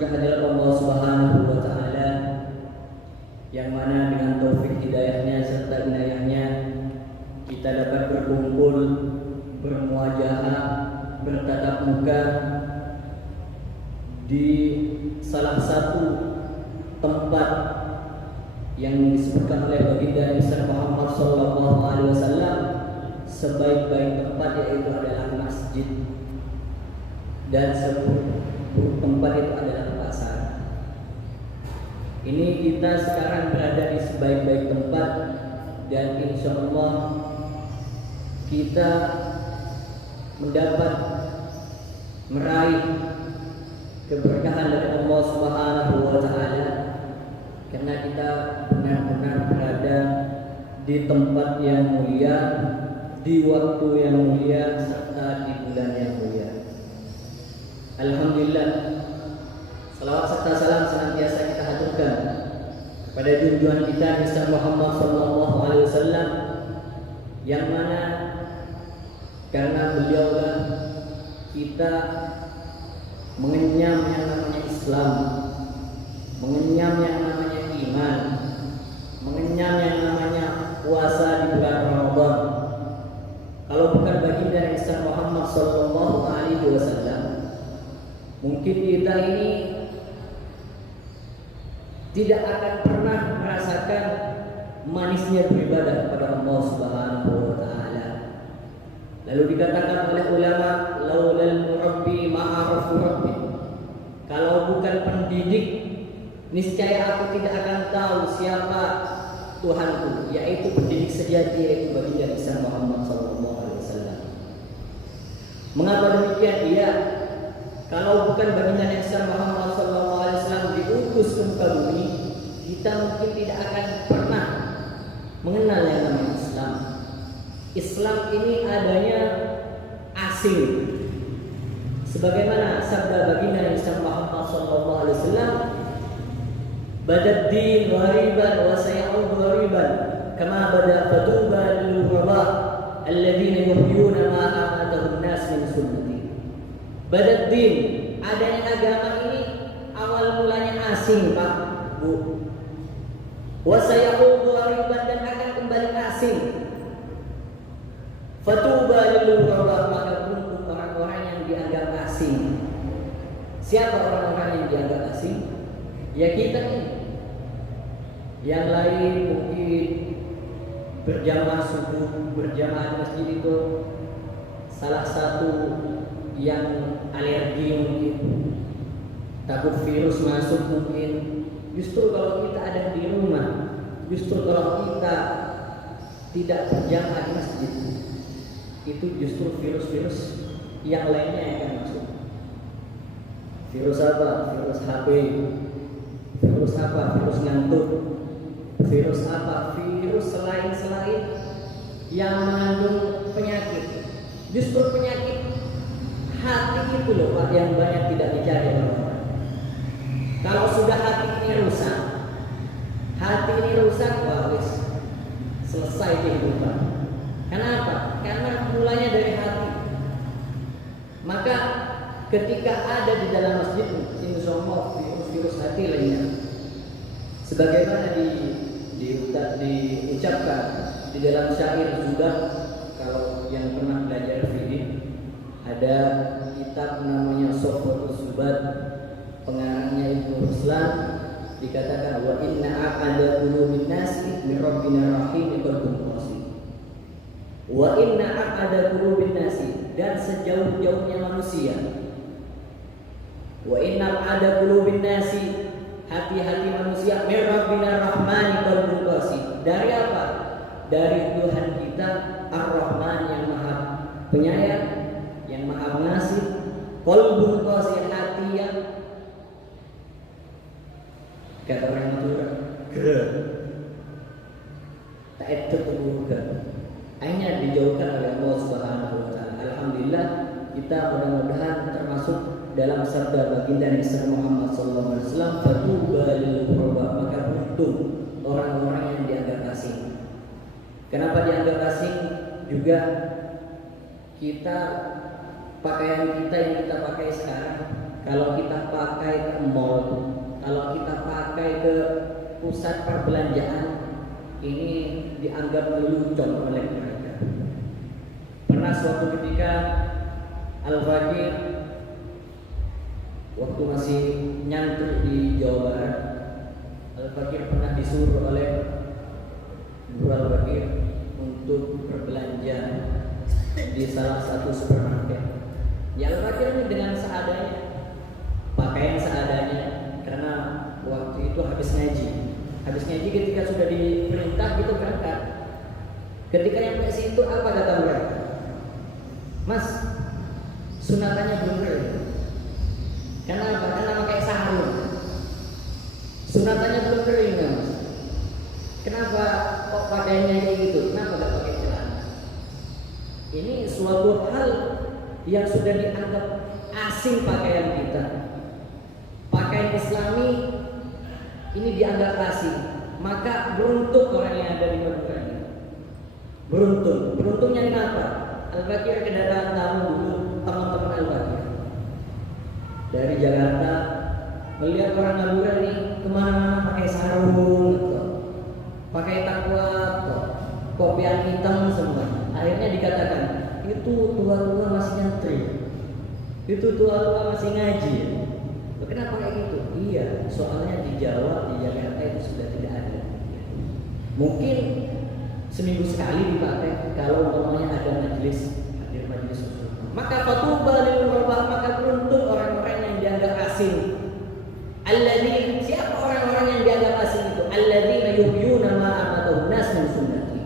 kehadirat Allah Subhanahu wa taala yang mana dengan taufik hidayahnya serta inayahnya kita dapat berkumpul, bermuajahah, bertatap muka di salah satu tempat yang disebutkan oleh baginda Nabi Muhammad SAW sebaik-baik tempat, yaitu adalah masjid, dan seburuk tempat itu adalah pasar. Ini kita sekarang berada di sebaik-baik tempat, dan insya Allah kita mendapat meraih keberkahan dari Allah Subhanahu wa taala karena kita benar-benar berada di tempat yang mulia, di waktu yang mulia, serta di bulan yang mulia. Alhamdulillah, salawat serta salam senantiasa kita haturkan kepada junjungan kita Nabi Muhammad SAW, yang mana karena beliaulah kita mengenyam yang namanya Islam, mengenyam yang namanya iman, mengenyam yang namanya puasa di bulan Ramadan. Kalau bukan baginda Nabi Muhammad SAW, mungkin kita ini tidak akan pernah merasakan manisnya beribadah kepada Allah Subhanahu wa taala. Lalu dikatakan oleh ulama, laulal murabbi ma'arafu rabbi. Kalau bukan pendidik, niscaya aku tidak akan tahu siapa Tuhanku, yaitu pendidik sejati, yaitu baginda Nabi Muhammad SAW. Mengapa demikian? Iya, kalau bukan baginda Nabi Muhammad SAW diutus ke muka bumi, kita mungkin tidak akan pernah mengenal yang namanya Islam. Islam ini adanya asing, sebagaimana sabda baginda Nabi Muhammad SAW, badad din ghariban wa sayaudu ghariban kama bada fatuba lil ghuraba alladziina yuhyuna ma amatahum nas min sunnati. Badad din, adanya agama ini awal mulanya asing, Pak, Bu. Wa sayaudu ghariban, dan akan kembali asing. Fatuba lil ghuraba, maka untuk orang-orang yang dianggap asing. Siapa orang-orang yang dianggap asing? Ya kita ini. Yang lain mungkin berjamaah subuh, berjamaah masjid itu salah satu yang alergi mungkin, takut virus masuk mungkin. Justru kalau kita ada di rumah, justru kalau kita tidak berjamaah di masjid, itu justru virus-virus yang lainnya yang akan masuk. Virus apa? Virus HP. Virus apa? Virus ngantuk. Virus apa? Virus selain yang mengandung penyakit. Justru penyakit hati itu loh, Pak, yang banyak tidak dicari orang-orang. Kalau sudah hati ini rusak, wah wis selesai kehidupan. Kenapa? Karena mulanya dari hati. Maka ketika ada di dalam masjid, insyaallah virus hati lainnya, sebagaimana diucapkan di dalam syair juga. Kalau yang pernah belajar fikih, ada kitab namanya Sohbatus Zubat, pengarangnya Ibnu Ruslan, dikatakan wa inna aqada qulubin nasi min rabbina rahim qalbun qasid. Wa inna aqada qulubin nasi, dan sejauh-jauhnya manusia. Wa inna aqada qulubin nasi, hati-hati manusia, min rabbina rahmani qalbun qasid. Dari apa? Dari Tuhan kita Ar-Rahman, yang Maha Penyayang, yang Maha Pengasih. Qalbun qasid, hati yang, kata orang Madura, gerah, tak itu terbuka. Akhirnya dijauhkan oleh Allah Subhanahu wa taala. Alhamdulillah, kita mudah-mudahan termasuk dalam sabda baginda Nabi Muhammad SAW, fatuba lil ghuraba, maka beruntung orang-orang yang dianggap asing. Kenapa dianggap asing? Juga kita, pakaian kita yang kita pakai sekarang kalau kita pakai ke mall, kalau kita pakai ke pusat perbelanjaan, ini dianggap lelucon oleh mereka. Pernah suatu ketika Al-Fakir waktu masih nyantri di Jawa Barat, Al-Fakir pernah disuruh oleh Guru Al-Fakir untuk berbelanja di salah satu supermarket. Ya Al-Fakir ini dengan seadanya, pakaian seadanya, karena waktu itu habis ngaji. Habis ngaji ketika sudah diperintah gitu berangkat. Ketika nyampe situ apa kata mereka? Mas, sunatannya belum kering. Kenapa? Karena pakai sarung. Sunatannya belum kering kan, Mas? Kenapa kok pakainya kayak gitu? Kenapa gak pakai celana? Ini suatu hal yang sudah dianggap asing pakaian kita. Pakaian Islami ini dianggap asing. Maka beruntung orang yang ada di Madura ini. Beruntungnya kenapa? Al-Fakir kedatangan tamu dulu, teman-teman Al-Fakir dari Jakarta melihat orang Madura ini kemana-mana pakai sarung, pakai takwa, kopiah hitam semua. Akhirnya dikatakan itu tua-tua masih nyantri, itu tua-tua masih ngaji. Kenapa kayak gitu? Iya, soalnya di Jawa, di Jakarta itu sudah tidak ada. Mungkin seminggu sekali dipakai kalau umpamanya ada majelis, hadir majelis usul. Maka fatuba lil ghuraba, maka beruntung orang-orang yang dianggap asing. Alladzina, siapa orang-orang yang dianggap asing itu? Alladzina yuhyuna ma amatahun nas min sunnati.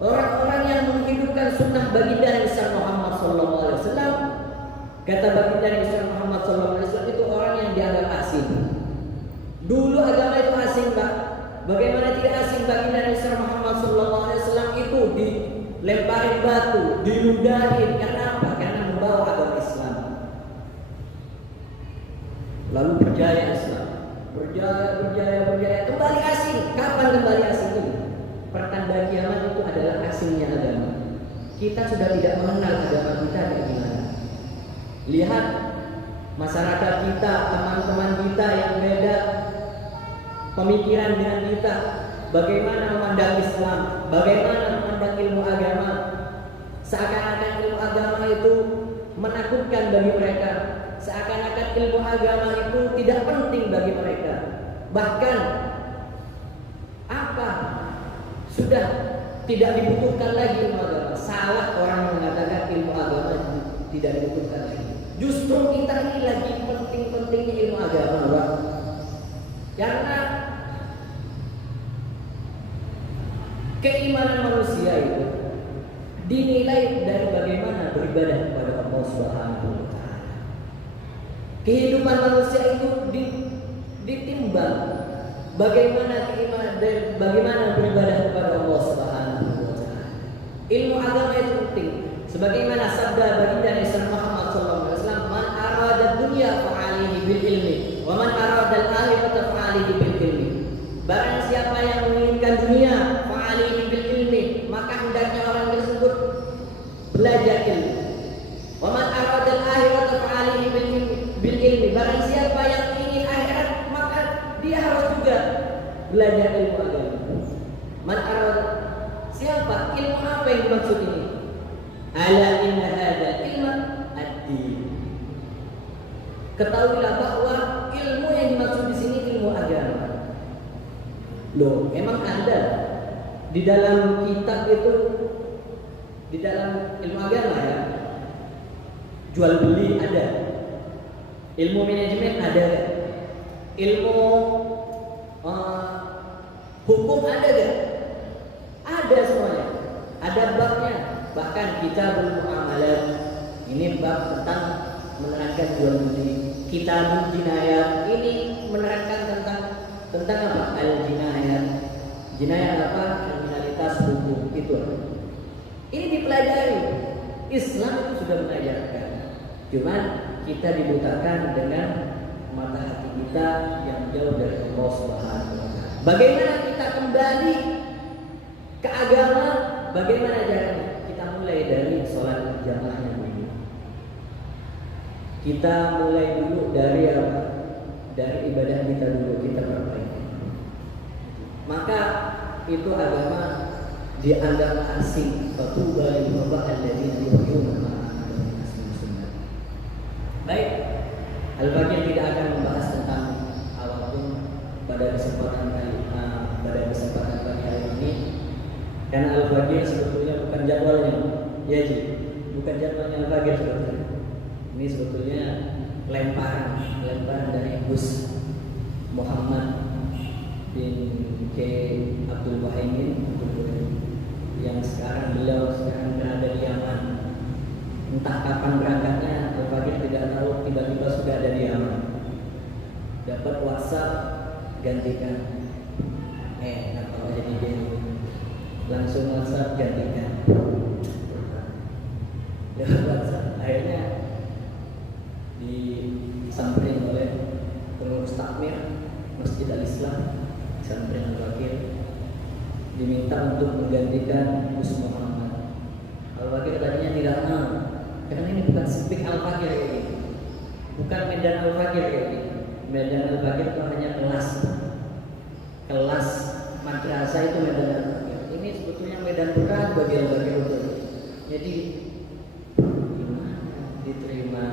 Orang-orang yang menghidupkan sunnah baginda Nabi Muhammad sallallahu alaihi wasallam. Kata baginda Nabi Muhammad sallallahu alaihi wasallam itu orang yang dianggap asing. Dulu agama itu asing, Pak. Bagaimana tidak asing baginda Nabi Muhammad sallallahu alaihi wasallam itu dilemparin batu, diludahin. Karena apa? Karena membawa agama Islam. Lalu berjaya Islam, berjaya, kembali asing. Kapan kembali asing itu? Pertanda kiamat itu adalah asingnya agama. Kita sudah tidak mengenal agama kita kayak gimana. Lihat masyarakat kita, teman-teman kita yang beda pemikiran dengan kita, bagaimana memandang Islam, bagaimana memandang ilmu agama. Seakan-akan ilmu agama itu menakutkan bagi mereka. Seakan-akan ilmu agama itu tidak penting bagi mereka. Bahkan apa? Sudah tidak dibutuhkan lagi ilmu agama. Salah orang yang mengatakan ilmu agama tidak dibutuhkan lagi. Justru kita ini lagi penting-pentingnya ilmu agama, Pak. Karena keimanan manusia itu dinilai dari bagaimana beribadah kepada Allah Subhanahu wa taala. Kehidupan manusia itu ditimbang bagaimana keimanan dan bagaimana beribadah kepada Allah Subhanahu wa taala. Ilmu agama itu penting. Sebagaimana sabda baginda Nabi Muhammad sallallahu alaihi wasallam, "Man arada dunya fa'alihi bil ilmi, wa man arada al-akhirata fa'alihi bil ilmi." Barang siapa yang menginginkan dunia, fa'alihi bil ilmi, maka hendaknya orang tersebut belajar ilmu. Wa man arada al-akhirata fa'alihi bil ilmi. Barang siapa yang ingin akhirat, maka dia harus juga belajar ilmu agama. Man arada, siapa? Ilmu apa yang dimaksud ini? Ala inna hadha ilma ad-din. Ketahuilah bahwa ilmu yang dimaksud di sini ilmu agama. Loh, memang ada di dalam kitab itu, di dalam ilmu agama ya, jual beli ada, ilmu manajemen ada, ilmu hukum ada gak? Ada semuanya, ada babnya. Bahkan kitabul muamalat ini bab tentang menerangkan jual beli. Kitabul jinayat ini menerangkan tentang apa? Al jinayat. Jinayat apa? Kriminalitas hukum itu. Ini dipelajari. Islam itu sudah mengajarkan. Cuman kita dibutakan dengan mata hati kita yang jauh dari Allah Subhanahu wa taala. Bagaimana kita kembali ke agama? Bagaimana caranya? Mulai dari sholat berjamaahnya dulu. Kita mulai dulu dari apa? Dari ibadah kita dulu, kita perbaiki. Maka itu agama dianggap asing. Fatuba lil alladziina yu'minuna sunnah. Baik, Al-Baqir tidak akan membahas tentang apapun pada kesempatan pagi hari ini, karena Al-Baqir sebetulnya bukan jadwalnya, ya Ji, bukan jadwalnya Al-Baqir sebetulnya. Ini sebetulnya lemparan dari Gus Muhammad bin K. Abdul Muhaimin yang beliau sekarang berada di Yaman. Entah kapan berangkatnya, Al-Baqir tidak tahu, tiba-tiba sudah ada di Yaman. Dapat WhatsApp, gantikan. Apa jadi dia? Langsung WhatsApp gantikan. Lewat WhatsApp, akhirnya disamperin oleh pengurus takmir Masjid Al-Islam, disamperin Al-Baqir, diminta untuk menggantikan Gus Muhammad. Al-Baqir tadinya tidak mau, karena ini bukan speak Al-Baqir kayak gini, bukan medan Al-Baqir kayak gini. Medan Al-Baqir itu hanya kelas madrasah, itu medan Al-Baqir. Ini sebetulnya medan berat bagi Al-Baqir untuk. Jadi diterima,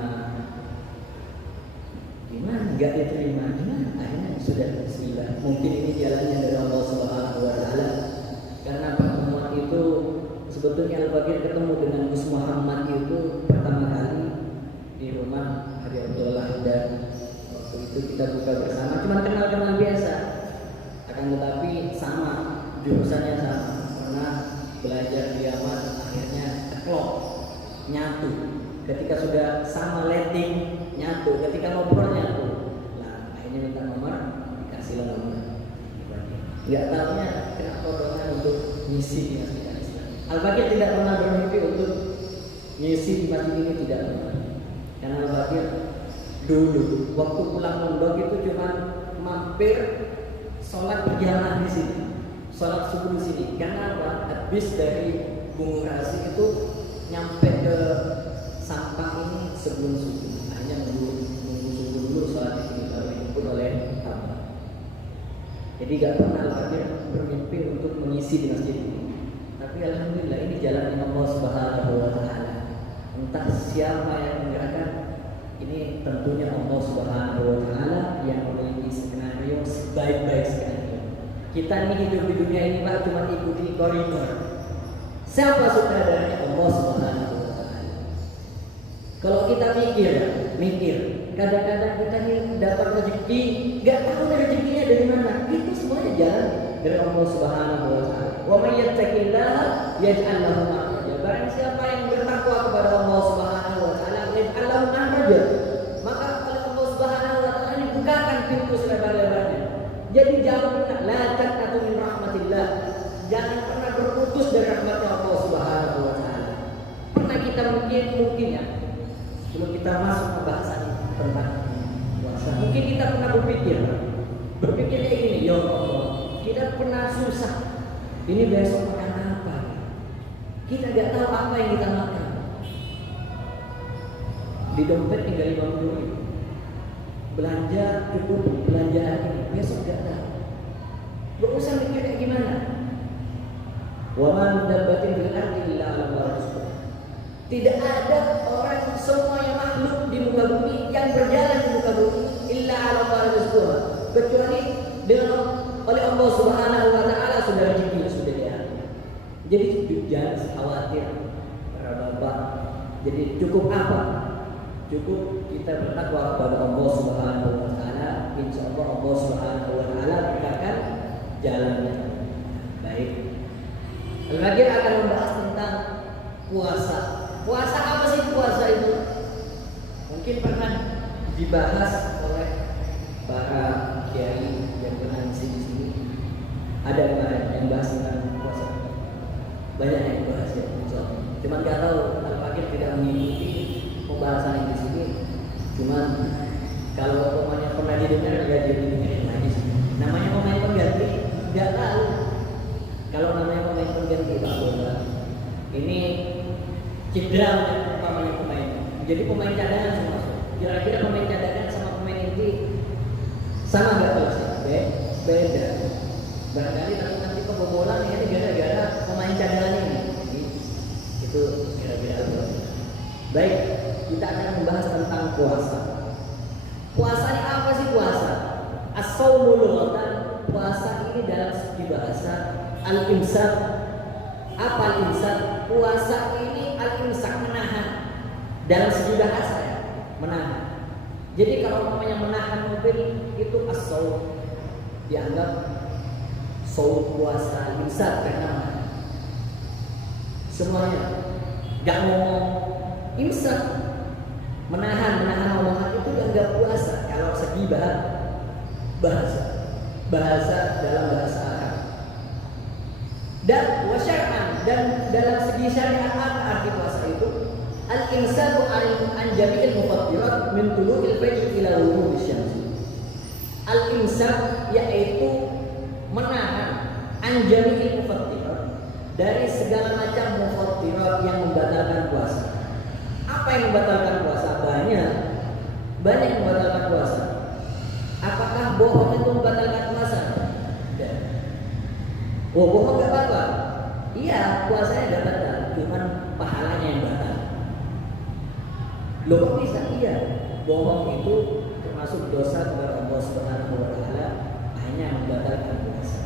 gimana nggak diterima, gimana? Akhirnya sudah bismillah. Mungkin ini jalannya dari Allah Subhanahu wa Ta'ala. Karena pertemuan itu sebetulnya Al-Baqir ketemu dengan Gus Muhammad itu pertama kali di rumah Hari Abdullah, dan waktu itu kita buka bersama, cuma kenal biasa. Akan tetapi sama, jurusannya sama, pernah belajar di Yaman, akhirnya keklop, nyatu. Ketika sudah sama letting, nyatu. Ketika ngobrol, nyatu. Nah, akhirnya minta nomor, dikasihlah nomor. Gak tahunya kenapa dorongan untuk ngisi di Masjid Al-Islam. Al-Baqir tidak pernah bermimpi untuk ngisi di masjid ini, tidak pernah. Karena Al-Baqir dulu waktu pulang mondok itu cuma mampir sholat berjamaah di sini, sholat subuh di sini. Karena apa? Habis dari Bung Rasi itu nyampe ke Sampang ini sebelum subuh, hanya nunggu subuh dulu sholat di sini baru dijemput oleh tamu. Jadi gak pernah Al-Baqir bermimpi untuk mengisi di masjid ini. Tapi alhamdulillah ini jalan Allah Subhanahu wa Ta'ala. Entah siapa yang menggerakkan, ini tentunya Allah Subhanahu wa Ta'ala yang memiliki skenario sebaik-baik skenario. Kita ini hidup di dunia ini Pak cuma ikuti koridor. Siapa sutradaranya? Allah Subhanahu wa Ta'ala. Kalau kita mikir, kadang-kadang kita ini dapat rezeki, gak tahu rezekinya dari mana. Itu semuanya jalan dari Allah Subhanahu wa Ta'ala. Wa may yattaqillaha yaj'al lahu makhraja. Barang siapa yang bertakwa kepada Allah Subhanahu wa Ta'ala, yaj'al lahu makhraja, maka oleh Allah Subhanahu wa Ta'ala dibukakan pintu selebar-lebarnya. Jadi jangan pernah la taqnatu min rahmatillah. Jangan pernah berputus dari rahmat Allah Subhanahu wa Ta'ala. Pernah kita mungkin ya, sebelum kita masuk ke bahasan tentang puasa, mungkin kita pernah berpikir kayak gini, ya Allah, kita pernah susah, ini besok makan apa? Kita gak tahu apa yang kita makan. Di dompet tinggal 50.000, belanja cukup belanja hari ini, besok gak tahu. Gak usah mikir kayak gimana. Wa man dabbatin fil ardi illa 'ala Allah rizquha. Tidak ada orang, semuanya makhluk di muka bumi yang berjalan di muka bumi illa 'ala Allah rizquha, kecuali dengan oleh Allah Subhanahu wa Ta'ala sudah rezeki sudah diatur. Jadi jangan khawatir para bapak. Jadi cukup apa? Cukup kita bertakwa kepada Allah Subhanahu wa Ta'ala. Insyaallah Allah Subhanahu wa Ta'ala bukakan jalannya. Baik. Al-Baqir akan membahas tentang puasa. Puasa apa sih puasa itu? Mungkin pernah dibahas oleh para kiai yang pernah di sini. Ada kemarin yang bahas tentang puasa. Banyak yang bahas ya, cuman nggak tahu Al-Baqir tidak mengikuti pembahasan yang di sini. Cuman kalau pemainnya pernah didengar nggak jadi lagi. Namanya pemain pengganti nggak tahu. Kalau namanya pemain pengganti Pak Bola, ini cedera umpamanya pemain. Jadi pemain cadangan semua. Kira-kira pemain cadangan sama pemain inti sama nggak kelasnya? Beda. Barangkali nanti kebobolan ini gara-gara pemain cadangan ini. Itu kira-kira apa? Baik, kita akan membahas tentang puasa. Puasa ini apa sih puasa? As-shaumu lughatan, puasa ini dalam segi bahasa al-imsak. Apa al-imsak? Puasa ini al-imsak, menahan. Dalam segi bahasa ya, menahan. Jadi kalau namanya menahan mobil itu as-shaum, dianggap shaum puasa, imsak karena menahan. Semuanya gak ngomong imsak, menahan omongan itu dianggap puasa kalau segi bahasa dalam bahasa Arab. Dan wasyar'an, dan dalam segi syariat apa arti puasa itu? Al-imsaku an jami'il mufattirat min tulu'il fajr ila ghurubish syams. Al-imsak yaitu menahan an jami'il mufattirat, dari segala macam mufattirat yang membatalkan puasa. Apa yang membatalkan puasa? Banyak membatalkan puasa. Apakah bohong itu membatalkan puasa? Tidak. Oh, bohong gak batal? Iya, puasanya gak batal, cuman pahalanya yang batal. Loh kok bisa? Iya, bohong itu termasuk dosa kepada Allah Subhanahu wa taala, hanya membatalkan puasa.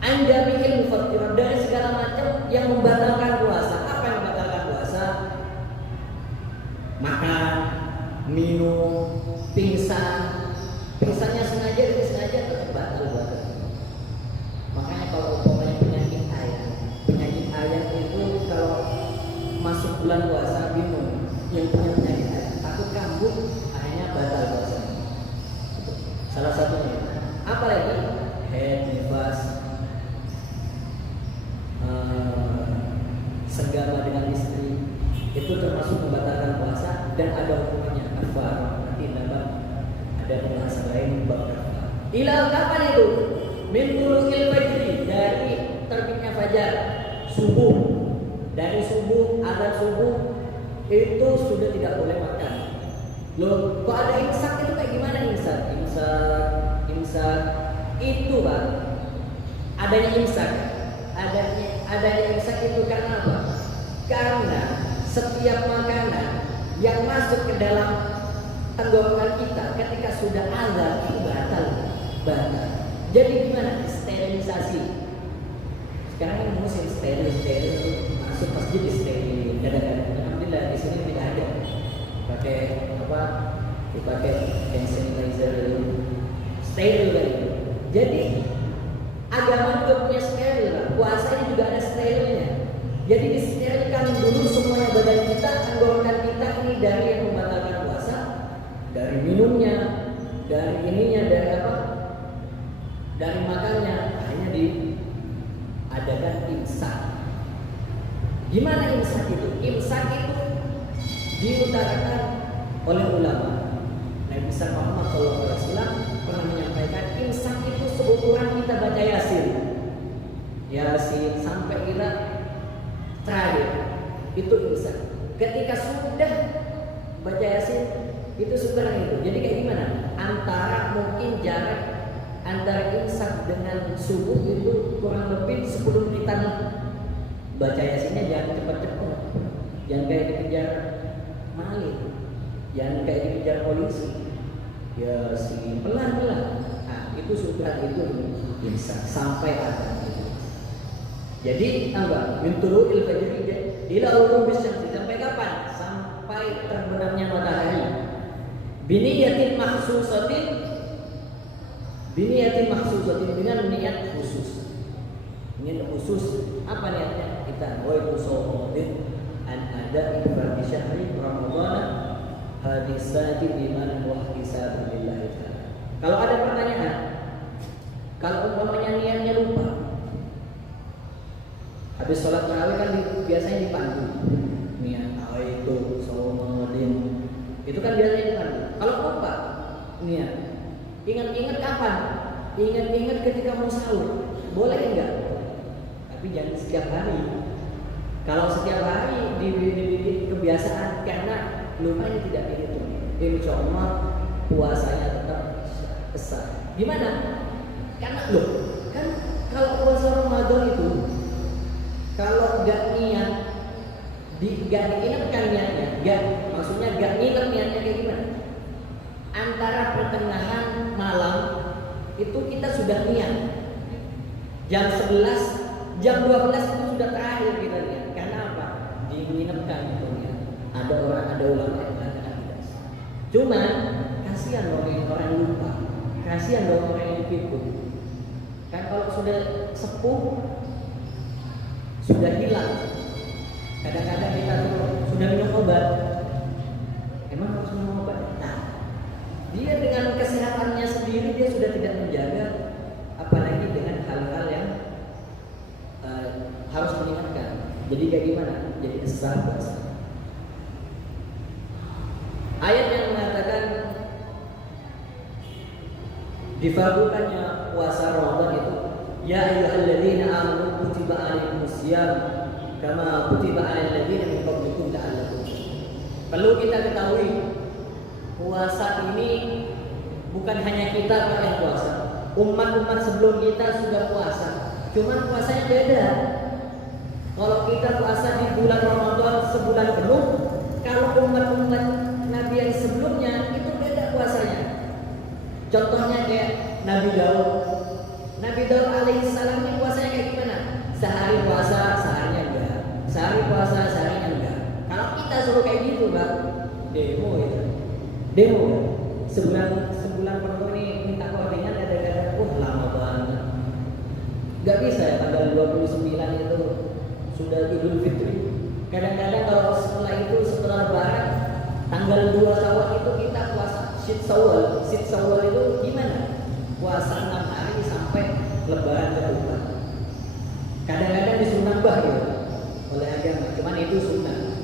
Anda bikin mufattirat, dari segala macam yang membatalkan puasa. Apa yang membatalkan puasa? Makan, minum, pingsannya sengaja tetap batal. Makanya kalau umpamanya penyakit ayam itu kalau masuk bulan puasa bingung, yang punya penyakit ayam takut kambuh, akhirnya batal puasa. Salah satunya. Apa lagi? Head, nifas, senggama dengan istri, itu termasuk membatalkan puasa dan ada hukumannya kafar. Nanti ada pembahasan lain bab kafar. Ilal kapan itu? Min tulu'il fajri, dari terbitnya fajar, subuh. Dari subuh, azan subuh itu sudah tidak boleh makan. Loh, kok ada imsak itu kayak gimana imsak? Imsak itu Pak. Adanya imsak itu karena apa? Karena setiap makanan yang masuk ke dalam tenggorokan kita ketika sudah azan itu batal. Jadi gimana? Sterilisasi. Sekarang ini musim steril masuk masjid di steril. Kadang-kadang alhamdulillah di sini tidak ada. Dipakai hand sanitizer steril kan. Jadi agama juga punya steril lah. Puasa ini juga ada sterilnya. Jadi disterilkan dulu semuanya badan kita, tenggorokan kita ini dari yang membatalkan puasa, dari minumnya, dari ininya, dari apa? Dari makannya, hanya diadakan imsak. Gimana imsak itu? Imsak itu diutarakan oleh ulama. Nabi besar Muhammad SAW pernah menyampaikan imsak itu seukuran kita baca Yasin sampai kita terakhir itu imsak. Ketika sudah baca Yasin itu seukuran itu. Jadi kayak gimana? Antara mungkin jarak antara imsak dengan subuh itu kurang lebih 10 menitan. Baca Yasinnya jangan cepat-cepat, jangan kayak dikejar maling, jangan kayak dikejar polisi. Yasin pelan-pelan. Nah, itu seukuran itu imsak sampai ada. Jadi tambah mintulu il-fajri ila ghurubish syams, sampai kapan? Sampai terbenamnya matahari. Biniyatin makhsusatin dengan niat khusus. Niat khusus apa niatnya? Kita waitu shaumin an ada ifradi syahri Ramadan hadisati biman wa hisabilillah ta'ala. Kalau ada pertanyaan, kalau umpamanya niatnya lupa, habis sholat tarawih kan biasanya dipandu niat awaitu shaumin, itu kan biasanya dipandu. Kalau lupa niat, ingat-ingat kapan? Ingat-ingat ketika mau sahur, boleh enggak? Tapi jangan setiap hari. Kalau setiap hari dibikin kebiasaan karena lupanya tidak dihitung. insya Allah puasanya tetap besar. Gimana? Karena loh, kan kalau puasa Ramadan itu kalau nggak niat, nggak diingatkan niatnya, maksudnya nggak nginep niatnya kayak gimana? Antara pertengahan malam itu kita sudah niat, jam 11, jam 12 itu sudah terakhir kita niat. Karena apa? Diingatkan itu niat. Ada ulama yang mengatakan tidak sah. Cuman kasihan orang yang lupa, kasihan orang yang pikir. Kan kalau sudah sepuh, sudah hilang. Kadang-kadang kita sudah minum obat. Emang harus minum obat? Nah, dia dengan kesehatannya sendiri dia sudah tidak menjaga, apalagi dengan hal-hal yang harus mengingatkan. Jadi kayak gimana? Jadi kesal. Ayat yang mengatakan difardukannya puasa Ramadan itu, ya ayyuhalladzina amanu kutiba alaikumusiyam kama kutiba alal ladzina min qablikum la'allakum. Perlu kita ketahui puasa ini bukan hanya kita yang puasa. Umat-umat sebelum kita sudah puasa. Cuman puasanya beda. Kalau kita puasa di bulan Ramadan sebulan penuh, kalau umat-umat Nabi yang sebelumnya itu beda puasanya. Contohnya kayak Nabi Daud. Nabi Daud alaihissalam ini puasanya kayak gimana? Sehari puasa, seharinya enggak. Sehari puasa, seharinya enggak. Kalau kita suruh kayak gitu, Bang, demo ya. Demo. Sebulan penuh ini minta koordinat kadang-kadang lama banget. Gak bisa ya tanggal 29 itu sudah Idul Fitri. Kadang-kadang kalau setelah Lebaran tanggal 2 Syawal itu kita puasa Syit Syawal itu gimana? Puasa 6 hari sampai Lebaran kedua. Kadang-kadang disuruh nambah gitu oleh agama, cuman itu sunnah.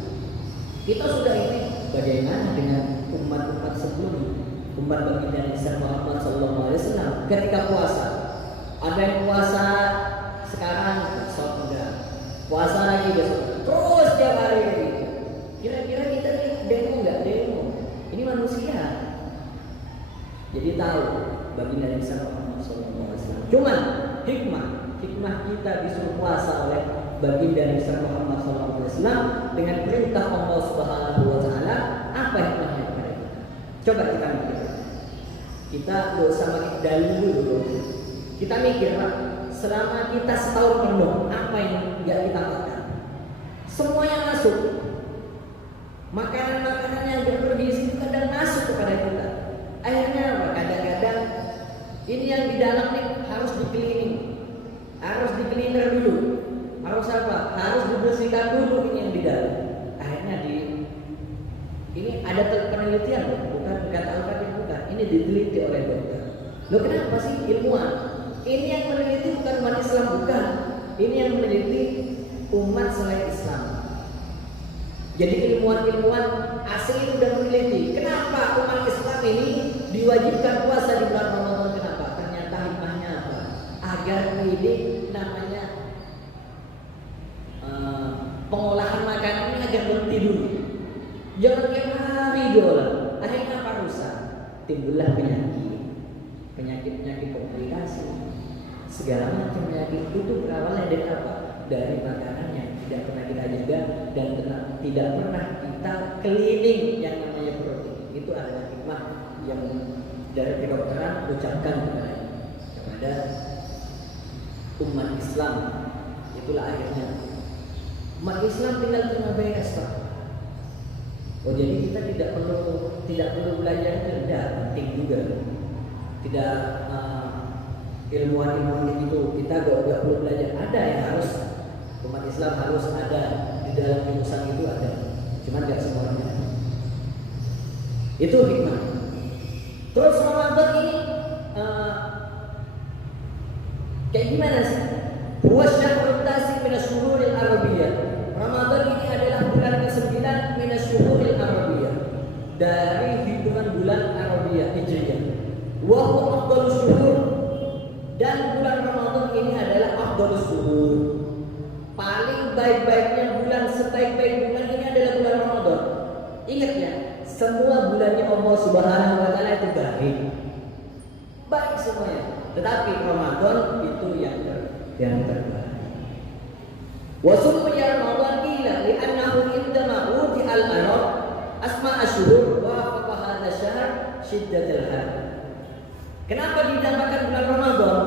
Kita sudah ini bagaimana dengan umat-umat sebelumnya? Umat baginda Nabi Muhammad SAW ketika puasa, ada yang puasa sekarang besok enggak, puasa lagi besok, terus tiap hari gitu. Kira-kira kita nih demo enggak? Demo. Ini manusia. Jadi tahu baginda Nabi Muhammad SAW. Cuman hikmah kita disuruh puasa oleh baginda Nabi Muhammad SAW dengan perintah Allah Subhanahu Wa Taala. Apa hikmahnya kepada kita? Coba kita mikir. Kita gak usah pakai dalil dulu. Kita mikir, Pak, selama kita setahun penuh apa yang nggak kita makan? Semuanya masuk. Makanan-makanan yang bergizi itu kadang masuk kepada kita. Akhirnya apa? Kadang-kadang ini yang di dalam nih harus dikeliling dulu. Harus apa? Harus dibersihkan dulu ini yang di dalam. Akhirnya ini ada penelitian, bukan kata Al-Fatihah, bukan. Ini diteliti oleh dokter. Loh, kenapa sih ilmuwan? Ini yang meneliti bukan umat Islam, bukan. Ini yang meneliti umat selain Islam. Jadi ilmuwan asli udah meneliti. Kenapa umat Islam ini diwajibkan puasa di bulan Ramadan? Kenapa? Ternyata hikmahnya apa? Agar ini namanya pengolahan makanan ini agar berhenti dulu. Jangan tiap hari doang. Akhirnya apa rusak? Timbullah penyakit komplikasi, segala macam penyakit itu berawalnya dari apa? Dari makanan yang tidak pernah kita jaga dan tidak pernah kita cleaning yang namanya protein. Itu adalah hikmah yang dari kedokteran ucapkan kepada umat Islam. Itulah akhirnya umat Islam tinggal terima beres, Pak. Oh, jadi kita tidak perlu belajar tidak penting juga. Tidak ilmuwan itu kita gak perlu belajar. Ada yang harus umat Islam harus ada di dalam jurusan itu ada. Cuman gak semuanya. Itu hikmah. Terus Ramadan ini kayak gimana sih? Huwa syahrul tasi min asyhuril arabiyyah. Ramadan ini adalah bulan ke-9 min asyhuril arabiyyah. Dari hitungan bulan Arabiyah Hijriyah. Wa huwa afdhalus syuhur. Dan bulan Ramadan ini adalah afdhalus syuhur. Paling baik-baiknya bulan, sebaik-baik bulan ini adalah bulan Ramadan. Ingat ya, semua bulannya Allah Subhanahu wa taala itu baik semuanya. Tetapi Ramadan itu yang terbaik. Wa summiya Ramadan qila li'annahu indama uti al-arab asma asyhur wa fa hadha syahr syiddatul har. Kenapa dinamakan bulan Ramadan?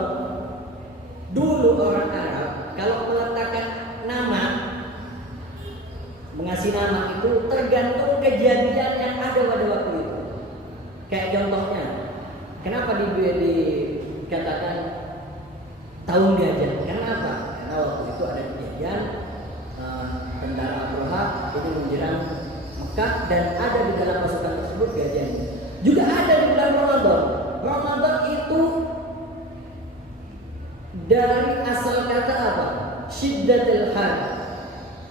Dulu orang Arab kalau meletakkan nama, mengasih nama itu tergantung kejadian yang ada pada waktu itu. Kayak contohnya, kenapa dikatakan tahun gajah? Karena apa? Karena waktu itu ada kejadian tentara Abraha itu menyerang Mekah dan ada di dalam pasukan tersebut gajahnya. Juga ada di bulan Ramadan. Ramadan itu dari asal kata apa? Syiddatul har,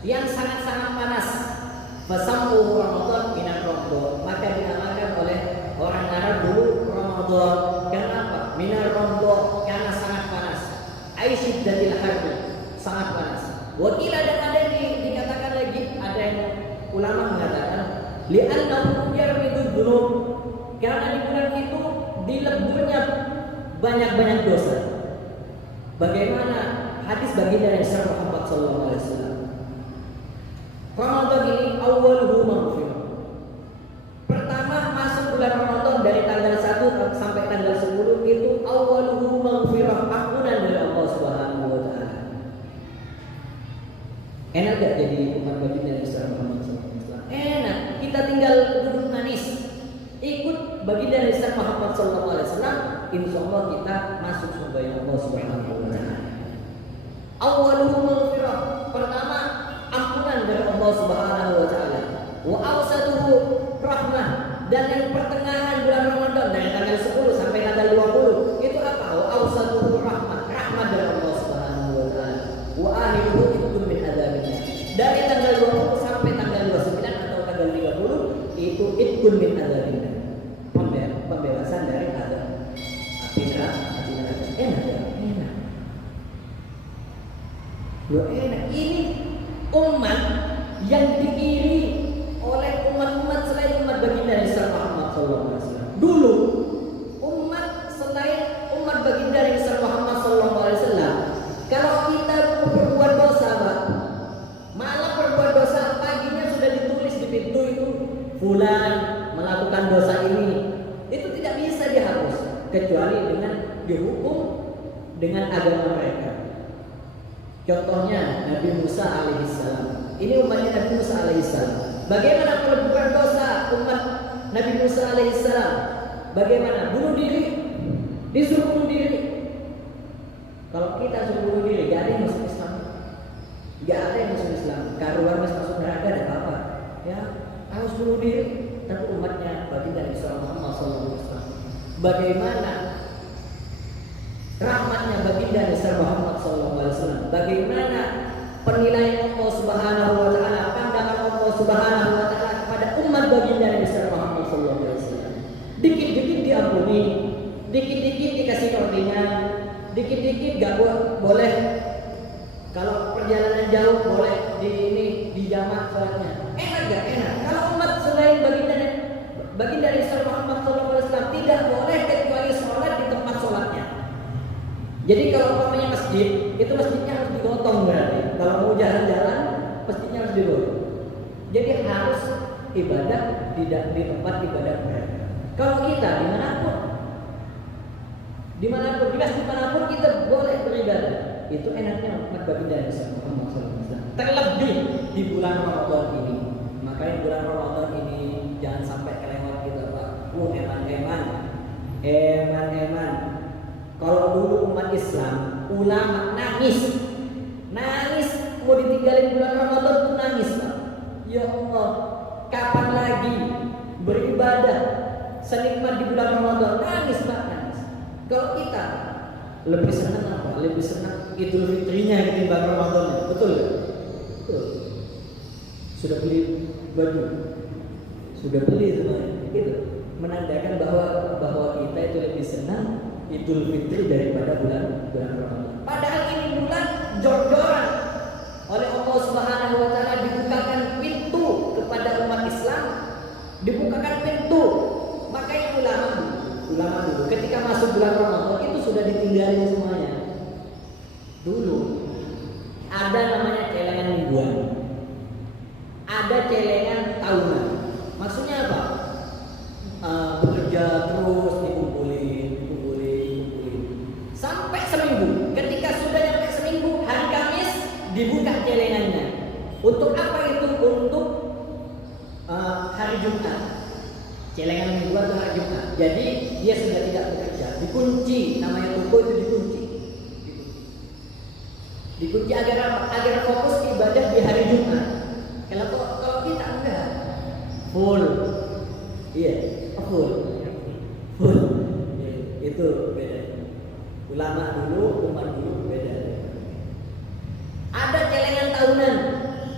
yang sangat-sangat panas. Fasammu Ramadan minar Ramadan, maka dinamakan oleh orang Arab dulu Ramadan. Kenapa? Minar Ramadan, karena sangat panas. Ai syiddatul har, sangat panas. Wakil dan ada dikatakan lagi, ada yang ulama mengatakan li'annahu yarmidu dzunub, karena di bulan itu dileburnya banyak-banyak dosa. Bagaimana hadis baginda Nabi Muhammad sallallahu alaihi wasallam? Ramadan ini awwaluhu maghfirah. Pertama masuk bulan Ramadan dari tanggal 1 sampai tanggal 10 itu awwaluhu maghfirah, ampunan dari Allah Subhanahu wa taala. Enak gak jadi umat baginda Nabi Muhammad sallallahu alaihi wasallam? Enak. Kita tinggal duduk manis. Ikut baginda Nabi Muhammad sallallahu alaihi wasallam, insyaallah kita masuk surga Allah Subhanahu wa taala. Awwaluhu maghfirah, pertama ampunan dari Allah Subhanahu wa taala. Wa awsatuhu rahmah, dan yang pertengahan bulan Ramadan dari tanggal 10 sampai tanggal 20 itu apa? Wa awsatuhu rahmah, rahmat dari Allah Subhanahu wa taala. Wa akhiruhu itqun min adzabillah. Dari tanggal 20 sampai tanggal 29 atau tanggal 30 itu itqun min adzabillah. Pembebasan dari azab api neraka. Enak ya? Enak. Loh enak. Ini umat yang diiri oleh umat-umat selain umat baginda Nabi Muhammad SAW. Dulu umat selain umat baginda Nabi Muhammad SAW, kalau kita berbuat dosa, malah berbuat dosa, paginya sudah ditulis di pintu itu fulan melakukan dosa ini. Itu tidak bisa dihapus kecuali dengan dihukum dengan agama mereka. Contohnya Nabi Musa alaihissalam. Ini umatnya Nabi Musa alaihissalam. Bagaimana kalau bukan dosa umat Nabi Musa alaihissalam? Bagaimana? Bunuh diri. Disuruh bunuh diri. Kalau kita suruh bunuh diri, gak ada yang masuk Islam. Gak ada yang masuk Islam. Karuan masuk neraka ada apa? Ya harus bunuh diri. Tapi umatnya baginda Nabi Muhammad SAW, bagaimana rahmatnya baginda Nabi Muhammad SAW, bagaimana penilaian Allah Subhanahu wa taala, pandangan Allah Subhanahu wa taala kepada umat baginda Nabi Muhammad SAW. Dikit-dikit diampuni, dikit-dikit dikasih ordingan, dikit-dikit gak boleh, kalau perjalanan jauh boleh di jamak sholatnya. Enak gak? Enak. Kalau umat selain baginda Nabi Muhammad SAW tidak boleh kecuali sholat di tempat sholatnya. Jadi kalau umpamanya masjid, itu masjidnya harus digotong berarti. Kalau mau jalan-jalan, masjidnya harus digotong. Jadi harus ibadah di tempat ibadah mereka. Kalau kita dimanapun kita boleh beribadah. Itu enaknya umat baginda Nabi Muhammad SAW. Terlebih di bulan Ramadan ini. Makanya bulan Ramadan ini jangan sampai kelewat gitu Pak. Eman. Kalau dulu umat Islam, ulama nangis mau ditinggalin bulan Ramadan tuh nangis Pak. Ya Allah, kapan lagi beribadah senikmat di bulan Ramadan? Nangis Pak, nangis. Kalau kita lebih senang apa? Lebih senang Idul Fitrinya ketimbang Ramadan. Betul gak? Betul. Sudah beli baju, sudah beli semuanya, gitu. Menandakan bahwa kita itu lebih senang Idul Fitri daripada bulan Ramadan. Padahal ini bulan jor-joran oleh Allah Subhanahu wa taala, dibukakan pintu kepada umat Islam, dibukakan ketika masuk bulan Ramadan itu sudah ditinggalin semuanya. Dulu ada namanya celengan mingguan, ada celengan tahunan. Maksudnya apa? Bekerja terus dikumpulin sampai seminggu. Ketika sudah sampai seminggu, hari Kamis dibuka celengannya. Untuk apa itu? Untuk hari Jumat. Celengan mingguan itu hari Jumat. Jadi dia sudah tidak bekerja, dikunci. Namanya toko itu dikunci. Dikunci agar apa? Agar fokus ibadah di hari Jumat. Kalau kita enggak, full. Iya, full. Itu beda. Ulama dulu, umat dulu beda. Ada celengan tahunan.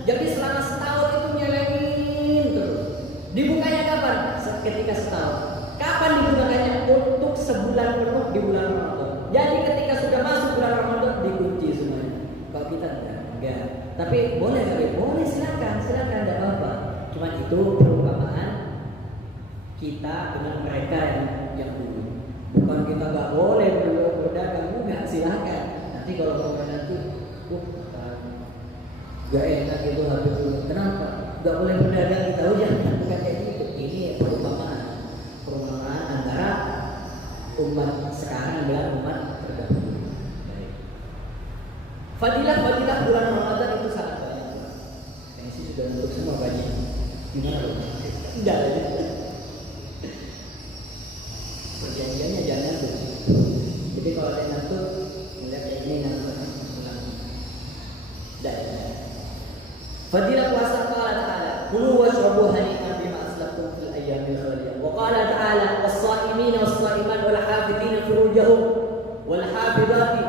Jadi selama setahun itu nyelengin terus. Dibukanya kapan? Ketika setahun. Kapan dibukanya? Untuk sebulan penuh di bulan Ramadan. Jadi ketika sudah masuk bulan Ramadan dikunci semuanya. Kalau kita enggak. Tapi boleh, silakan, tidak apa-apa. Cuma itu perumpamaan kita dengan mereka yang dulu. Bukan kita nggak boleh berdagang, enggak, silakan. Nanti kalau berdagang itu, nggak enak itu habis dulu. Kenapa? Nggak boleh berdagang kita jangan, bukan kayak gitu. Ini perumpamaan antara umat sekarang dengan umat terdahulu. Fadilah bulan Ramadan itu sangat banyak. Ini sih sudah untuk semua banyak. Gimana loh? Tidak. Perjanjiannya jangan tuh. Jadi kalau ada ngantuk, melihat ini ngantuk. Dah. Fadilah puasa Allah Taala. Kulu washrabu hani'an bima aslaftum fil ayyamil khaliyah. Wa qala ta'ala was-sha'imin was-sha'imat wal hafidhin furujahum wal hafidati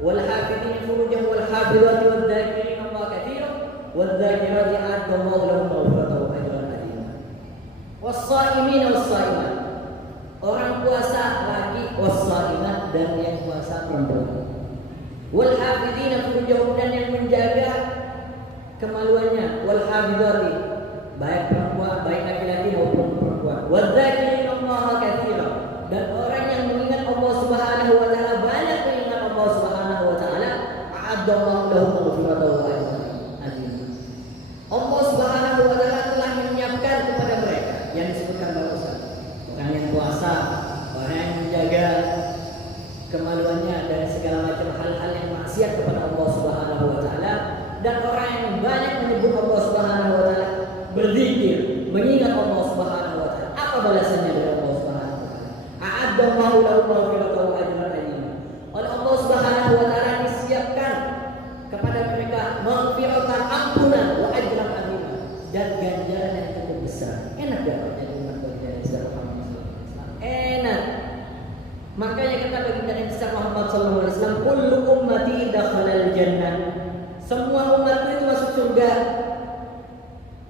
wal hafidhin furujahum wal hafidati wad dhakirin Allah katsiran wad dhakirati a'adda Allah lahum maghfiratan wa ajran 'azima. Was-sha'imin was-sha'imat. Orang puasa laki was-shaimat dan yang puasa perempuan. Wal hafidina furujahum dan yang menjaga kemaluannya. Wal hafidati baik perempuan, baik laki-laki maupun perempuan. Wadzakirin Allah katsiran dan orang yang mengingat Allah Subhanahu wa taala, banyak mengingat Allah Subhanahu wa taala, a'addallahu lahum maghfiratan wa ajran 'azima. Allah Subhanahu wa taala telah menyiapkan kepada mereka yang disebutkan barusan. Orang yang puasa, orang yang menjaga kemaluannya dari segala macam hal-hal yang maksiat kepada Allah Subhanahu wa taala, dan orang yang banyak menyebut Allah Subhanahu wa taala, berzikir, mengingat Allah Subhanahu wa taala. Apa balasannya dari Allah Subhanahu wa taala? A'addallahu lahum maghfiratan wa ajran 'azima. Oleh Allah Subhanahu wa taala disiapkan kepada mereka maghfiratan, ampunan, wa ajran 'azima, dan ganjaran yang cukup besar. Enak dapatnya umat baginda Muhammad sallallahu alaihi wasallam. Enak. Makanya kata baginda Muhammad sallallahu alaihi wasallam, kullu ummati dakhalal jannah. Semua umatku itu masuk surga.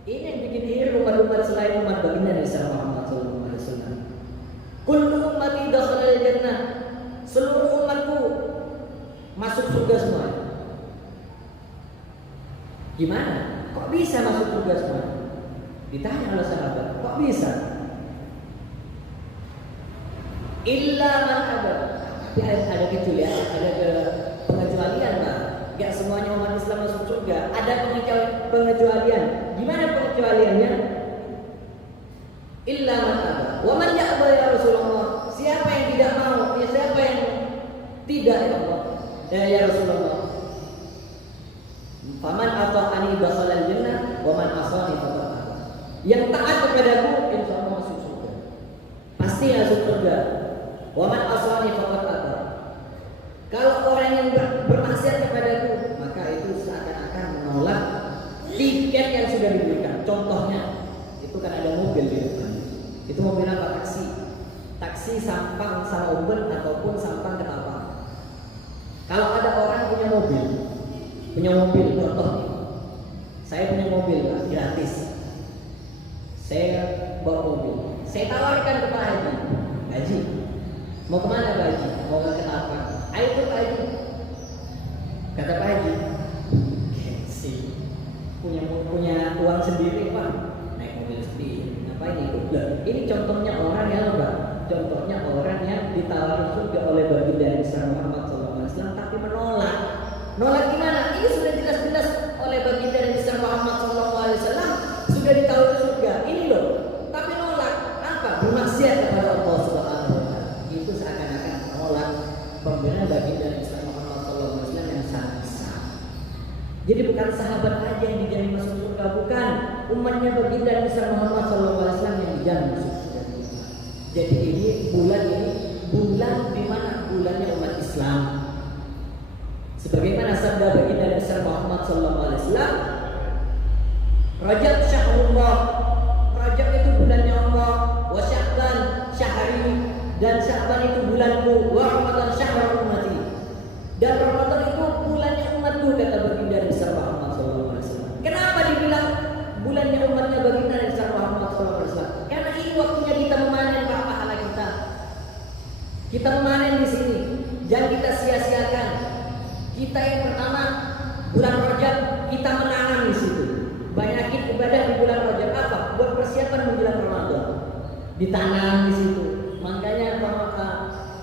Ini yang bikin iri umat-umat selain umat baginda Muhammad sallallahu alaihi wasallam. Kullu ummati dakhalal jannah. Seluruh umatku masuk surga semua. Gimana? Kok bisa masuk surga semua? Ditanya oleh sahabat, kok bisa? Illa man aba. Tapi ada kecualian, ada pengecualian lah. Gak semuanya umat Islam masuk surga. Ada pengecualian. Gimana pengecualiannya? Illa man aba. Wa man ya'ba ya Rasulullah. Siapa yang tidak mau? Ya siapa yang tidak ya Allah? Ya Rasulullah. Faman ata'ani dakhalal jannah wa man asani faqad aba. Yang taat kepadaku insya Allah masuk surga. Pasti masuk surga. Wa man asani faqad aba. Kalau orang yang bermaksiat kepadaku, maka itu seakan-akan menolak tiket yang sudah diberikan. Contohnya, itu kan ada mobil di depan. Itu mobil apa? Taksi. Taksi sampang sama Uber ataupun sampang ketapang. Kalau ada orang punya mobil contoh nih. Saya punya mobil gratis. Saya bawa mobil. Saya tawarkan ke Pak Haji. Haji, mau kemana Pak Haji? Mau ke ketapang. Ayo Pak Haji. Kata Pak Haji, gengsi, punya uang sendiri Pak, naik mobil sendiri, ngapain ikut? Ini contohnya orang yang apa? Contohnya orang yang ditawarin surga oleh baginda besar Muhammad SAW, tapi menolak. Nolak gimana? Ini sudah jelas-jelas oleh baginda besar Muhammad SAW sudah ditawarin surga. Ini loh, tapi nolak. Apa? Bermaksiat kepada Allah Subhanahu wa taala. Itu seakan-akan menolak pemberian baginda besar Muhammad SAW yang sangat besar. Jadi bukan sahabat aja yang dijamin masuk surga, bukan. Umatnya baginda besar Muhammad SAW yang dijamin masuk surga. Jadi ini bulan di mana bulannya umat Islam. Sebagaimana sabda baginda besar Muhammad SAW, Rajab syahrullah, Rajab itu bulannya Allah, wa Sya'ban syahri, dan Sya'ban itu bulanku, wa Ramadan syahrul ummati, dan Ramadan itu bulannya umatku, kata baginda besar Muhammad SAW. Kenapa dibilang bulannya umatnya baginda besar Muhammad SAW? Karena ini waktunya kita memanen pahala kita. Kita memanen di sini, jangan kita sia-siakan. Kita yang pertama bulan Rajab kita menanam di situ. Banyakin ibadah di bulan Rajab apa? Buat persiapan menjelang Ramadan. Ditanam di situ. Makanya